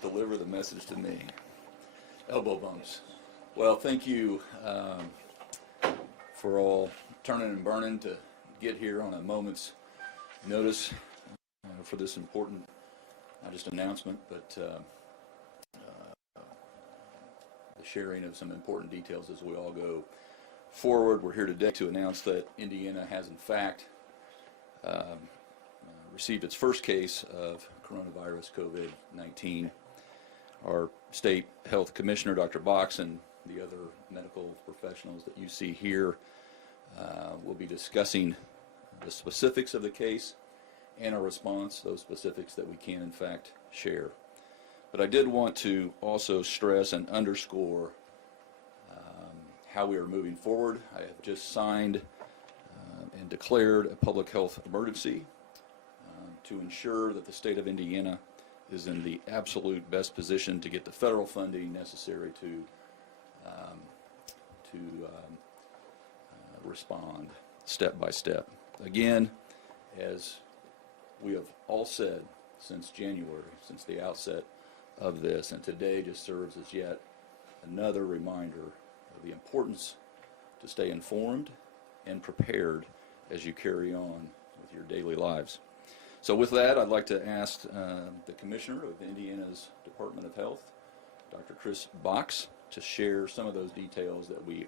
just deliver the message to me. Elbow bumps. Well, thank you for all turning and burning to get here on a moment's notice for this important, not just announcement, but the sharing of some important details as we all go forward. We're here today to announce that Indiana has in fact received its first case of coronavirus COVID-19. Our state health commissioner, Dr. Box, and the other medical professionals that you see here will be discussing the specifics of the case and our response, those specifics that we can in fact share. But I did want to also stress and underscore how we are moving forward. I have just signed and declared a public health emergency to ensure that the state of Indiana is in the absolute best position to get the federal funding necessary to respond step by step. Again, as we have all said since January, since the outset of this, and today just serves as yet another reminder of the importance to stay informed and prepared as you carry on with your daily lives. So with that, I'd like to ask the Commissioner of Indiana's Department of Health, Dr. Chris Box, to share some of those details that we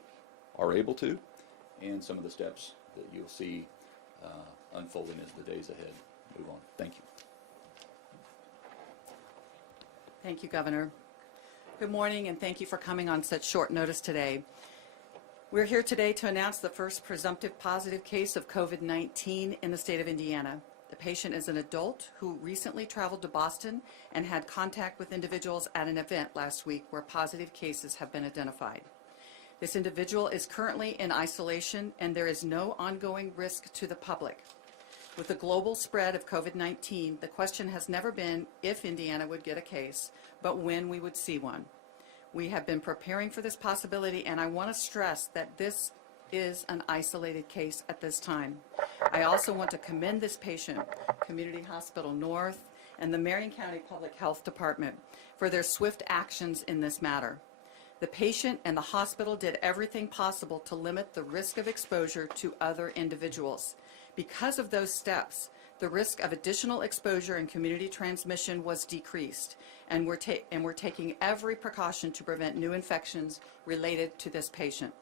are able to, and some of the steps that you'll see unfolding as the days ahead move on. Thank you. Thank you, Governor. Good morning, and thank you for coming on such short notice today. We're here today to announce the first presumptive positive case of COVID-19 in the state of Indiana. The patient is an adult who recently traveled to Boston and had contact with individuals at an event last week where positive cases have been identified. This individual is currently in isolation, and there is no ongoing risk to the public. With the global spread of COVID-19, the question has never been if Indiana would get a case, but when we would see one. We have been preparing for this possibility, and I want to stress that this is an isolated case at this time. I also want to commend this patient, Community Hospital North, and the Marion County Public Health Department for their swift actions in this matter. The patient and the hospital did everything possible to limit the risk of exposure to other individuals. Because of those steps, the risk of additional exposure and community transmission was decreased, and we're taking every precaution to prevent new infections related to this patient.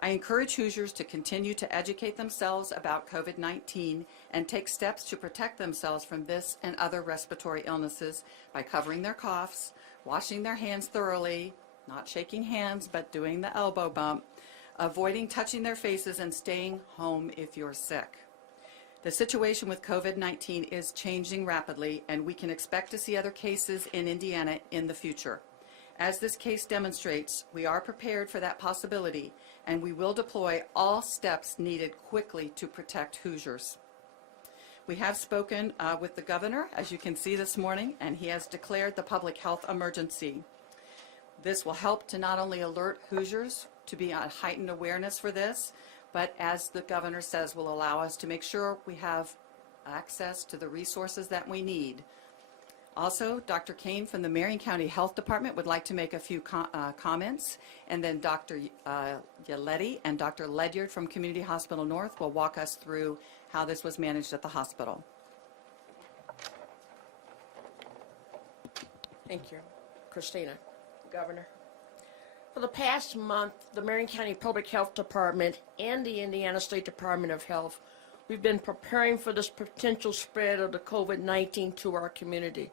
I encourage Hoosiers to continue to educate themselves about COVID-19 and take steps to protect themselves from this and other respiratory illnesses by covering their coughs, washing their hands thoroughly, not shaking hands but doing the elbow bump, avoiding touching their faces, and staying home if you're sick. The situation with COVID-19 is changing rapidly, and we can expect to see other cases in Indiana in the future. As this case demonstrates, we are prepared for that possibility, and we will deploy all steps needed quickly to protect Hoosiers. We have spoken with the governor, as you can see this morning, and he has declared the public health emergency. This will help to not only alert Hoosiers to be on heightened awareness for this, but as the governor says, will allow us to make sure we have access to the resources that we need. Also, Dr. Kane from the Marion County Health Department would like to make a few comments, and then Dr. Yaletti and Dr. Ledyard from Community Hospital North will walk us through how this was managed at the hospital. Thank you, Christina. Governor. For the past month, the Marion County Public Health Department and the Indiana State Department of Health, we've been preparing for this potential spread of the COVID-19 to our community.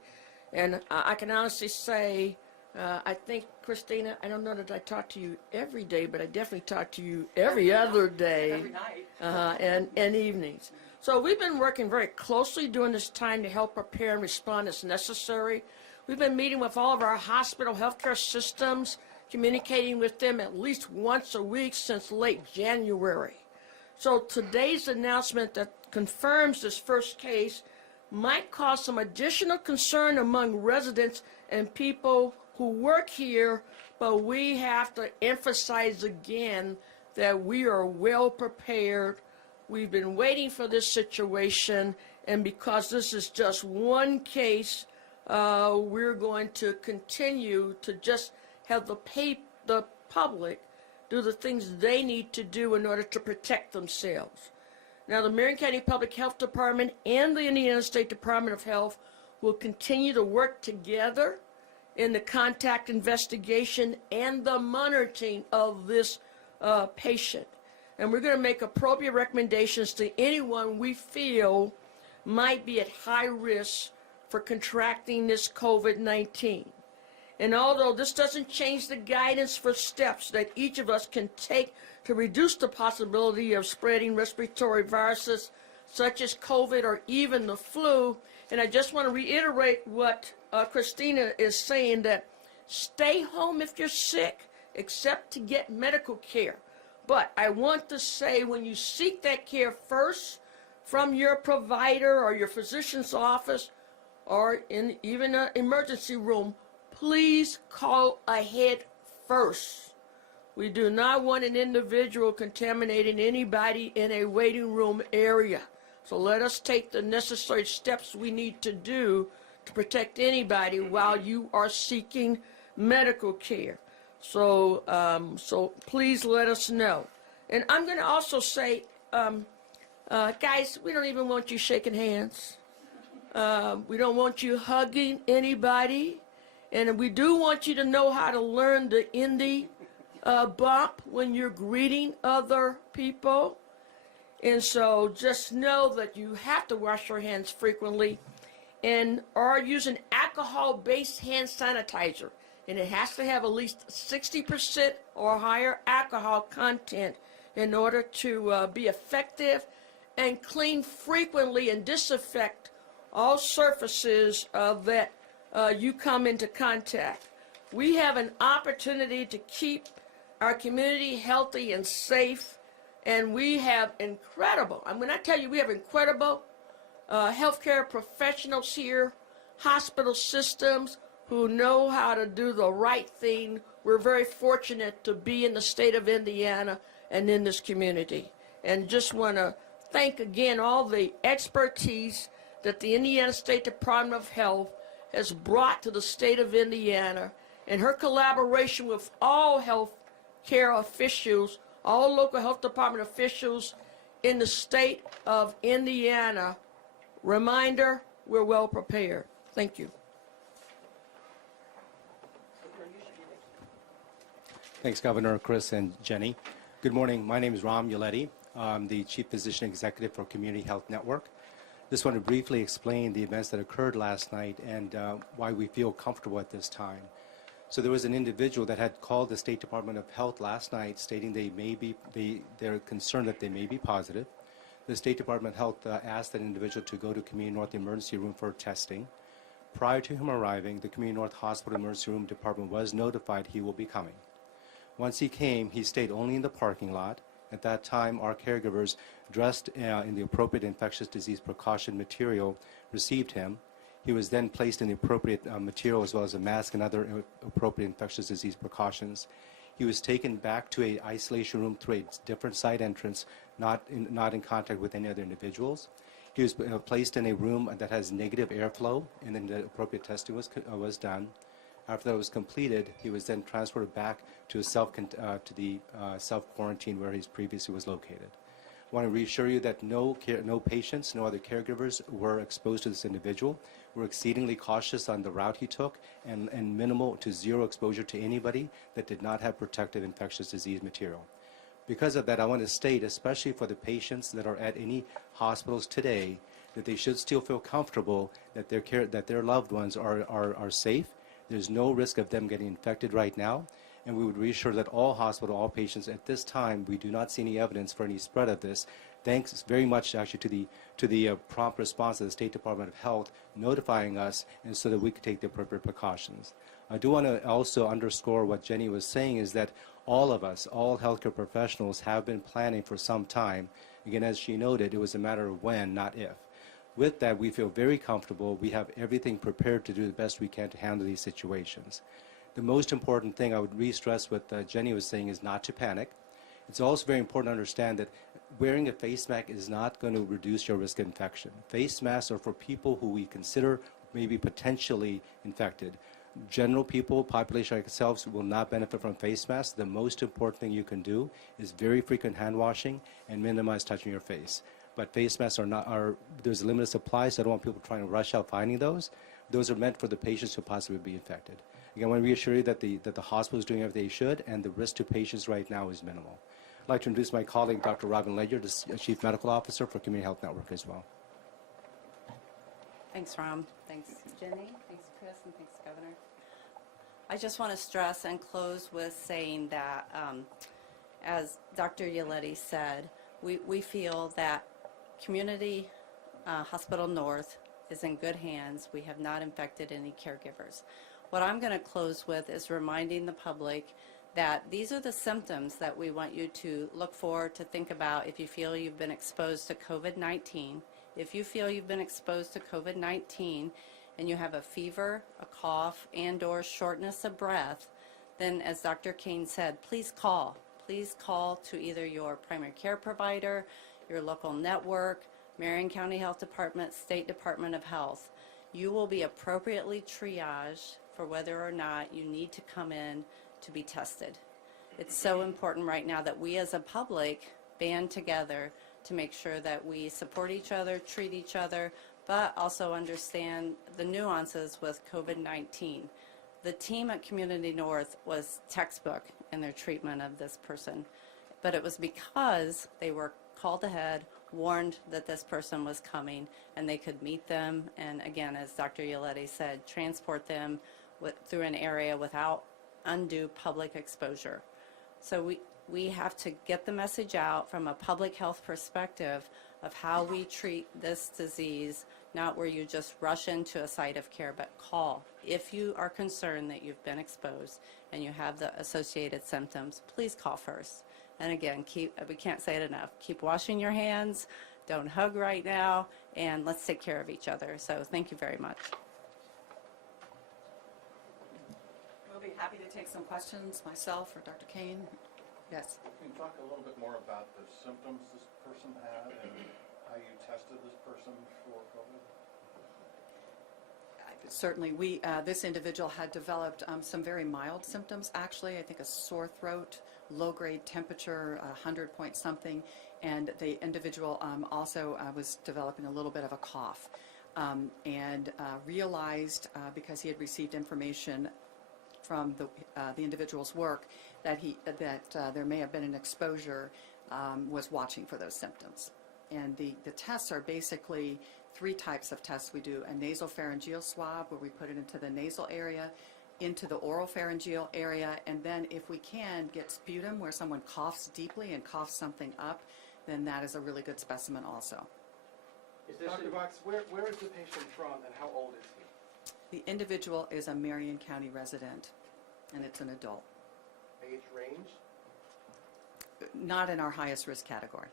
And I can honestly say, I think, Christina, I don't know that I talk to you every day, but I definitely talk to you every other day. Every night. And evenings. So we've been working very closely during this time to help prepare and respond as necessary. We've been meeting with all of our hospital healthcare systems, communicating with them at least once a week since late January. So today's announcement that confirms this first case might cause some additional concern among residents and people who work here, but we have to emphasize again that we are well prepared. We've been waiting for this situation, and because this is just one case, we're going to continue to just have the public do the things they need to do in order to protect themselves. Now, the Marion County Public Health Department and the Indiana State Department of Health will continue to work together in the contact investigation and the monitoring of this patient. And we're going to make appropriate recommendations to anyone we feel might be at high risk for contracting this COVID-19. And although this doesn't change the guidance for steps that each of us can take to reduce the possibility of spreading respiratory viruses such as COVID or even the flu, and I just want to reiterate what Christina is saying, that stay home if you're sick, except to get medical care. But I want to say, when you seek that care first from your provider or your physician's office or in even an emergency room, please call ahead first. We do not want an individual contaminating anybody in a waiting room area. So let us take the necessary steps we need to do to protect anybody while you are seeking medical care. So, please let us know. And I'm going to also say, guys, we don't even want you shaking hands. We don't want you hugging anybody. And we do want you to know how to learn the Indy bump when you're greeting other people. And so just know that you have to wash your hands frequently and are using alcohol-based hand sanitizer. And it has to have at least 60% or higher alcohol content in order to be effective, and clean frequently and disinfect all surfaces that you come into contact. We have an opportunity to keep our community healthy and safe, and we have incredible, I'm going to tell you, we have incredible healthcare professionals here, hospital systems who know how to do the right thing. We're very fortunate to be in the state of Indiana and in this community. And just want to thank again all the expertise that the Indiana State Department of Health has brought to the state of Indiana, and her collaboration with all health care officials, all local health department officials in the state of Indiana. Reminder, we're well prepared. Thank you. Thanks, Governor, Chris, and Jenny. Good morning. My name is Ram Yuleti. I'm the Chief Physician Executive for Community Health Network. Just want to briefly explain the events that occurred last night and why we feel comfortable at this time. So there was an individual that had called the State Department of Health last night stating they're concerned that they may be positive. The State Department of Health asked that individual to go to Community North Emergency Room for testing. Prior to him arriving, the Community North Hospital Emergency Room Department was notified he will be coming. Once he came, he stayed only in the parking lot. At that time, our caregivers, dressed in the appropriate infectious disease precaution material, received him. He was then placed in the appropriate material as well as a mask and other appropriate infectious disease precautions. He was taken back to an isolation room through a different side entrance, not in contact with any other individuals. He was placed in a room that has negative airflow, and then the appropriate testing was done. After that was completed, he was then transferred back to the self-quarantine where he previously was located. I want to reassure you that no patients, no other caregivers were exposed to this individual. We're exceedingly cautious on the route he took, and minimal to zero exposure to anybody that did not have protective infectious disease material. Because of that, I want to state, especially for the patients that are at any hospitals today, that they should still feel comfortable that their loved ones are safe. There's no risk of them getting infected right now, and we would reassure that all patients at this time, we do not see any evidence for any spread of this. Thanks very much actually to the prompt response of the State Department of Health notifying us, and so that we could take the appropriate precautions. I do want to also underscore what Jenny was saying, is that all of us, all healthcare professionals, have been planning for some time. Again, as she noted, it was a matter of when, not if. With that, we feel very comfortable. We have everything prepared to do the best we can to handle these situations. The most important thing I would re-stress what Jenny was saying is not to panic. It's also very important to understand that wearing a face mask is not going to reduce your risk of infection. Face masks are for people who we consider may be potentially infected. General people, population like ourselves, will not benefit from face masks. The most important thing you can do is very frequent hand washing and minimize touching your face. But face masks there's a limited supply, so I don't want people trying to rush out finding those. Those are meant for the patients who possibly be infected. Again, I want to reassure you that the hospital is doing everything they should, and the risk to patients right now is minimal. I'd like to introduce my colleague, Dr. Robin Ledger, the Chief Medical Officer for Community Health Network as well. Thanks, Ram. Thanks, Jenny. Thanks, Chris, and thanks, Governor. I just want to stress and close with saying that, as Dr. Yaletti said, we feel that Community Hospital North is in good hands. We have not infected any caregivers. What I'm going to close with is reminding the public that these are the symptoms that we want you to look for, to think about if you feel you've been exposed to COVID-19. If you feel you've been exposed to COVID-19 and you have a fever, a cough, and/or shortness of breath, then as Dr. Kane said, please call. Please call to either your primary care provider, your local network, Marion County Health Department, State Department of Health. You will be appropriately triaged for whether or not you need to come in to be tested. It's so important right now that we as a public band together to make sure that we support each other, treat each other, but also understand the nuances with COVID-19. The team at Community North was textbook in their treatment of this person, but it was because they were called ahead, warned that this person was coming, and they could meet them, and again, as Dr. Yaletti said, transport them through an area without undue public exposure. So we have to get the message out from a public health perspective of how we treat this disease, not where you just rush into a site of care, but call. If you are concerned that you've been exposed and you have the associated symptoms, please call first. And again, we can't say it enough, keep washing your hands, don't hug right now, and let's take care of each other. So thank you very much. We'll be happy to take some questions, myself or Dr. Kane. Yes. Can you talk a little bit more about the symptoms this person had and how you tested this person for COVID? Certainly, this individual had developed some very mild symptoms, actually. I think a sore throat, low-grade temperature, 100 point something, and the individual also was developing a little bit of a cough, and realized, because he had received information from the individual's work, that there may have been an exposure, was watching for those symptoms. And the tests are basically 3 types of tests we do: a nasopharyngeal swab, where we put it into the nasal area, into the oropharyngeal area, and then if we can get sputum where someone coughs deeply and coughs something up, then that is a really good specimen also. Dr. Box, where is the patient from and how old is he? The individual is a Marion County resident, and it's an adult. Age range? Not in our highest risk category.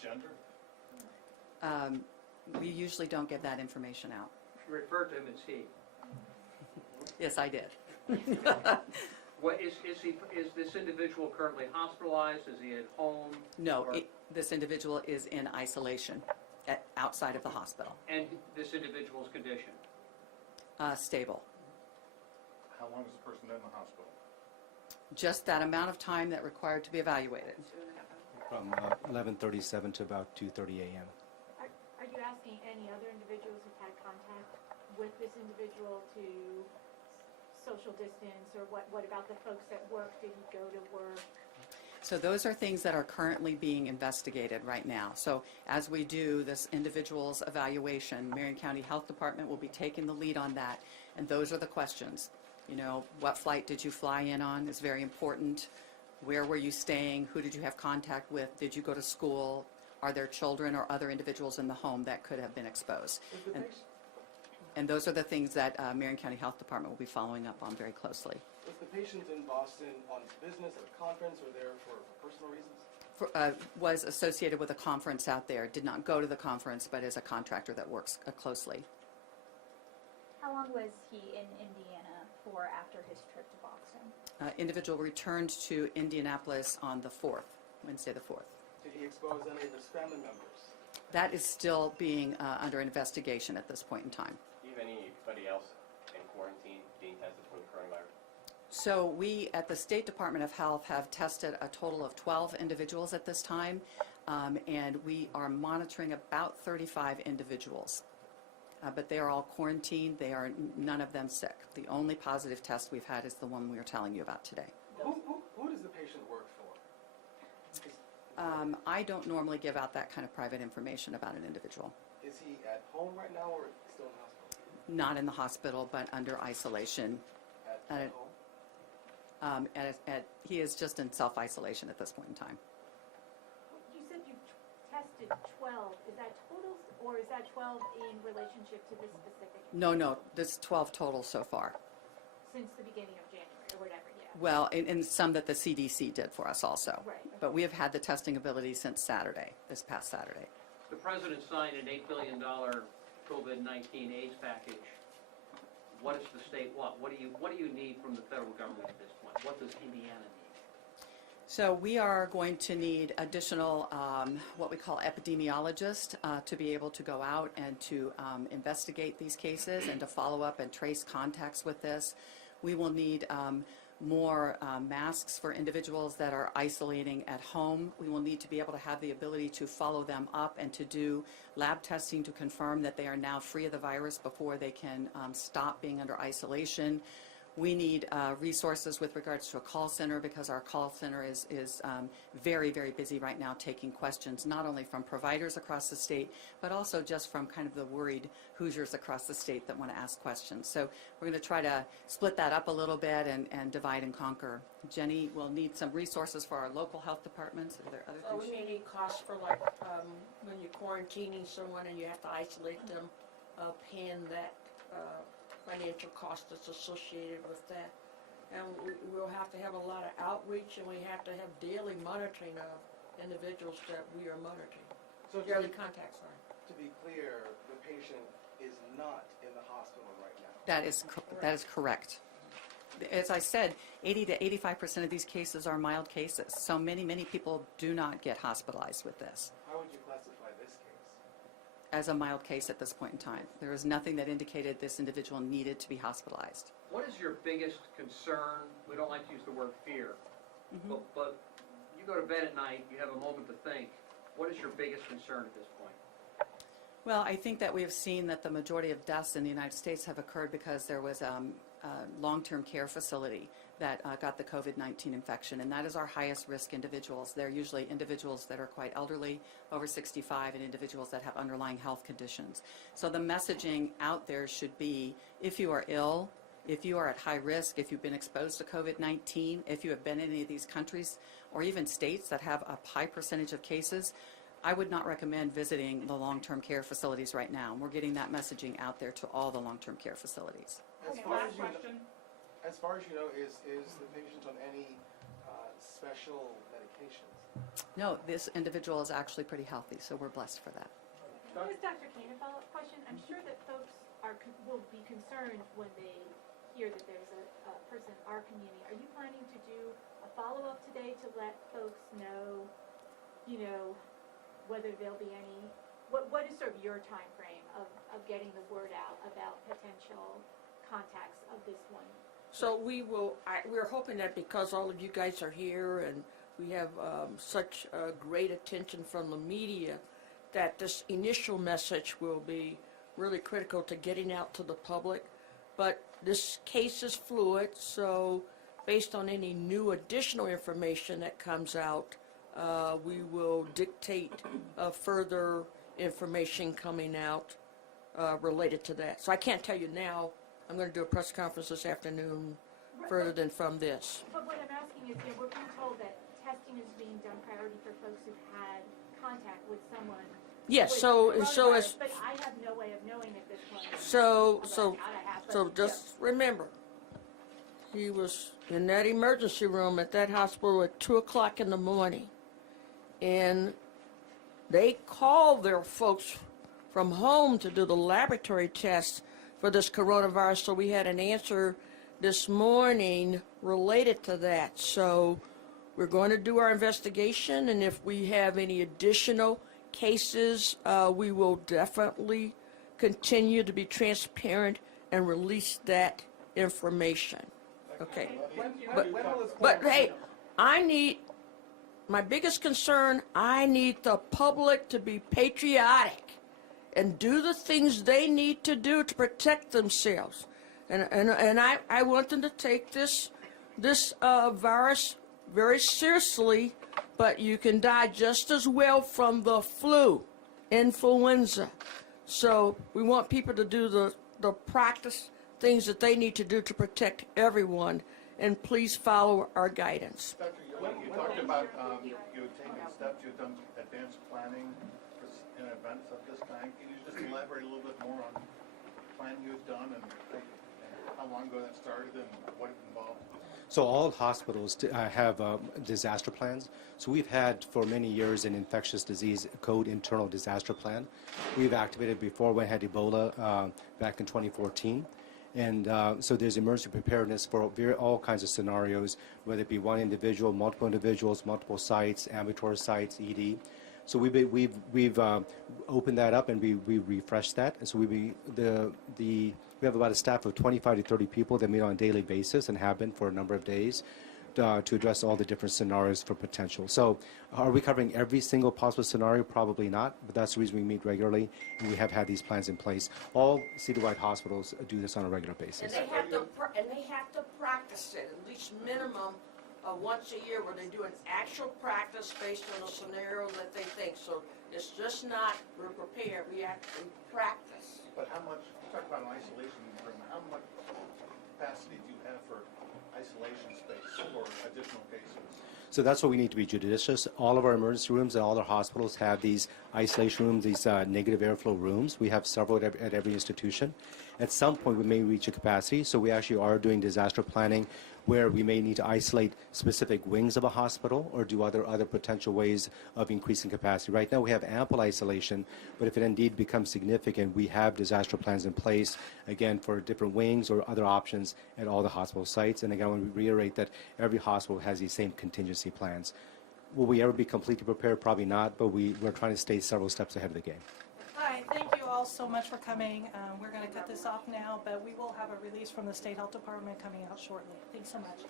Gender? We usually don't give that information out. You referred to him as he. Yes, I did. What is this individual currently hospitalized? Is he at home? No, Or- this individual is in isolation outside of the hospital. And this individual's condition? Stable. How long has the person been in the hospital? Just that amount of time that required to be evaluated. From 11:37 to about 2:30 a.m. Are you asking any other individuals who've had contact with this individual to social distance, or what about the folks at work? Did he go to work? So those are things that are currently being investigated right now. So as we do this individual's evaluation, Marion County Health Department will be taking the lead on that. And those are the questions. You know, what flight did you fly in on is very important. Where were you staying? Who did you have contact with? Did you go to school? Are there children or other individuals in the home that could have been exposed? And those are the things that Marion County Health Department will be following up on very closely. Was the patient in Boston on business at a conference or there for personal reasons? Was associated with a conference out there. Did not go to the conference, but is a contractor that works closely. How long was he in Indiana for after his trip to Boston? Individual returned to Indianapolis on the 4th, Wednesday the 4th. Did he expose any of his family members? That is still being under investigation at this point in time. Do you have any quarantine being tested for the coronavirus? So we, at the State Department of Health, have tested a total of 12 individuals at this time, and we are monitoring about 35 individuals. But they are all quarantined. They are none of them sick. The only positive test we've had is the one we are telling you about today. Who does the patient work for? I don't normally give out that kind of private information about an individual. Is he at home right now or still in the hospital? Not in the hospital, but under isolation. At home? He is just in self-isolation at this point in time. You said you tested 12. Is that totals, or is that 12 in relationship to this specific? No, this 12 total so far. Since the beginning of January, or whatever, yeah. Well, and some that the CDC did for us also. Right. But we have had the testing ability since Saturday, this past Saturday. The president signed an $8 billion COVID-19 AIDS package. What does the state want? What do you need from the federal government at this point? What does Indiana need? So we are going to need additional, what we call epidemiologists, to be able to go out and to investigate these cases and to follow up and trace contacts with this. We will need more masks for individuals that are isolating at home. We will need to be able to have the ability to follow them up and to do lab testing to confirm that they are now free of the virus before they can stop being under isolation. We need resources with regards to a call center, because our call center is very, very busy right now taking questions, not only from providers across the state, but also just from kind of the worried Hoosiers across the state that want to ask questions. So we're going to try to split that up a little bit and divide and conquer. Jenny will need some resources for our local health departments. Are there other So things? we may need costs for, like, when you're quarantining someone and you have to isolate them, paying that financial cost that's associated with that. And we'll have to have a lot of outreach, and we have to have daily monitoring of individuals that we are monitoring. So Daily contacts, sorry. to be clear, the patient is not in the hospital right now. That is correct. As I said, 80 to 85% of these cases are mild cases. So many, many people do not get hospitalized with this How would you classify this case? as a mild case at this point in time. There is nothing that indicated this individual needed to be hospitalized. What is your biggest concern? We don't like to use the word fear, but you go to bed at night, you have a moment to think. What is your biggest concern at this point? Well, I think that we have seen that the majority of deaths in the United States have occurred because there was a long-term care facility that got the COVID-19 infection, and that is our highest risk individuals. They're usually individuals that are quite elderly, over 65, and individuals that have underlying health conditions. So the messaging out there should be, if you are ill, if you are at high risk, if you've been exposed to COVID-19, if you have been in any of these countries or even states that have a high percentage of cases, I would not recommend visiting the long-term care facilities right now. We're getting that messaging out there to all the long-term care facilities. As far as you know, as far as you know, is the patient on any special medications? No, this individual is actually pretty healthy, so we're blessed for that. Here's Dr. Kane, a follow-up question. I'm sure that folks will be concerned when they hear that there's a person in our community. Are you planning to do a follow-up today to let folks know, whether there'll be any, what is sort of your time frame of getting the word out about potential contacts of this one? So we're hoping that because all of you guys are here and we have such great attention from the media, that this initial message will be really critical to getting out to the public. But this case is fluid, so based on any new additional information that comes out, we will dictate further information coming out related to that. So I can't tell you now. I'm going to do a press conference this afternoon further than from this. But what I'm asking is, we're being told that testing is being done priority for folks who've had contact with someone. Yes, with so coronavirus, as but I have no way of knowing at this point. so just remember, he was in that emergency room at that hospital at 2:00 in the morning, and they called their folks from home to do the laboratory tests for this coronavirus, so we had an answer this morning related to that. So we're going to do our investigation, and if we have any additional cases, we will definitely continue to be transparent and release that information, okay? When will this But quorum hey, my biggest concern, I need the public to be patriotic and do the things they need to do to protect themselves. And I want them to take this virus very seriously, but you can die just as well from the flu, influenza. So we want people to do the practice things that they need to do to protect everyone, and please follow our guidance. Dr. Yolanda, you talked about you taking steps, you've done advanced planning in events of this kind. Can you just elaborate a little bit more on the plan you've done and how long ago that started and what it involved? So all hospitals have disaster plans. So we've had for many years an infectious disease code internal disaster plan. We've activated before we had Ebola back in 2014. And so there's emergency preparedness for all kinds of scenarios, whether it be one individual, multiple individuals, multiple sites, ambulatory sites, ED. So we've opened that up and we refreshed that. And so we have about a staff of 25 to 30 people that meet on a daily basis and have been for a number of days to address all the different scenarios for potential. So are we covering every single possible scenario? Probably not, but that's the reason we meet regularly, and we have had these plans in place. All citywide hospitals do this on a regular basis. And they have to practice it, at least minimum once a year, where they do an actual practice based on a scenario that they think. So it's just not, we're prepared, we actually practice. But how much, you talked about an isolation room, how much capacity do you have for isolation space for additional cases? So that's where we need to be judicious. All of our emergency rooms and all our hospitals have these isolation rooms, these negative airflow rooms. We have several at every institution. At some point, we may reach a capacity, so we actually are doing disaster planning where we may need to isolate specific wings of a hospital or do other potential ways of increasing capacity. Right now, we have ample isolation, but if it indeed becomes significant, we have disaster plans in place, again, for different wings or other options at all the hospital sites. And again, I want to reiterate that every hospital has these same contingency plans. Will we ever be completely prepared? Probably not, but we're trying to stay several steps ahead of the game. Hi, thank you all so much for coming. We're going to cut this off now, but we will have a release from the State Health Department coming out shortly. Thanks so much.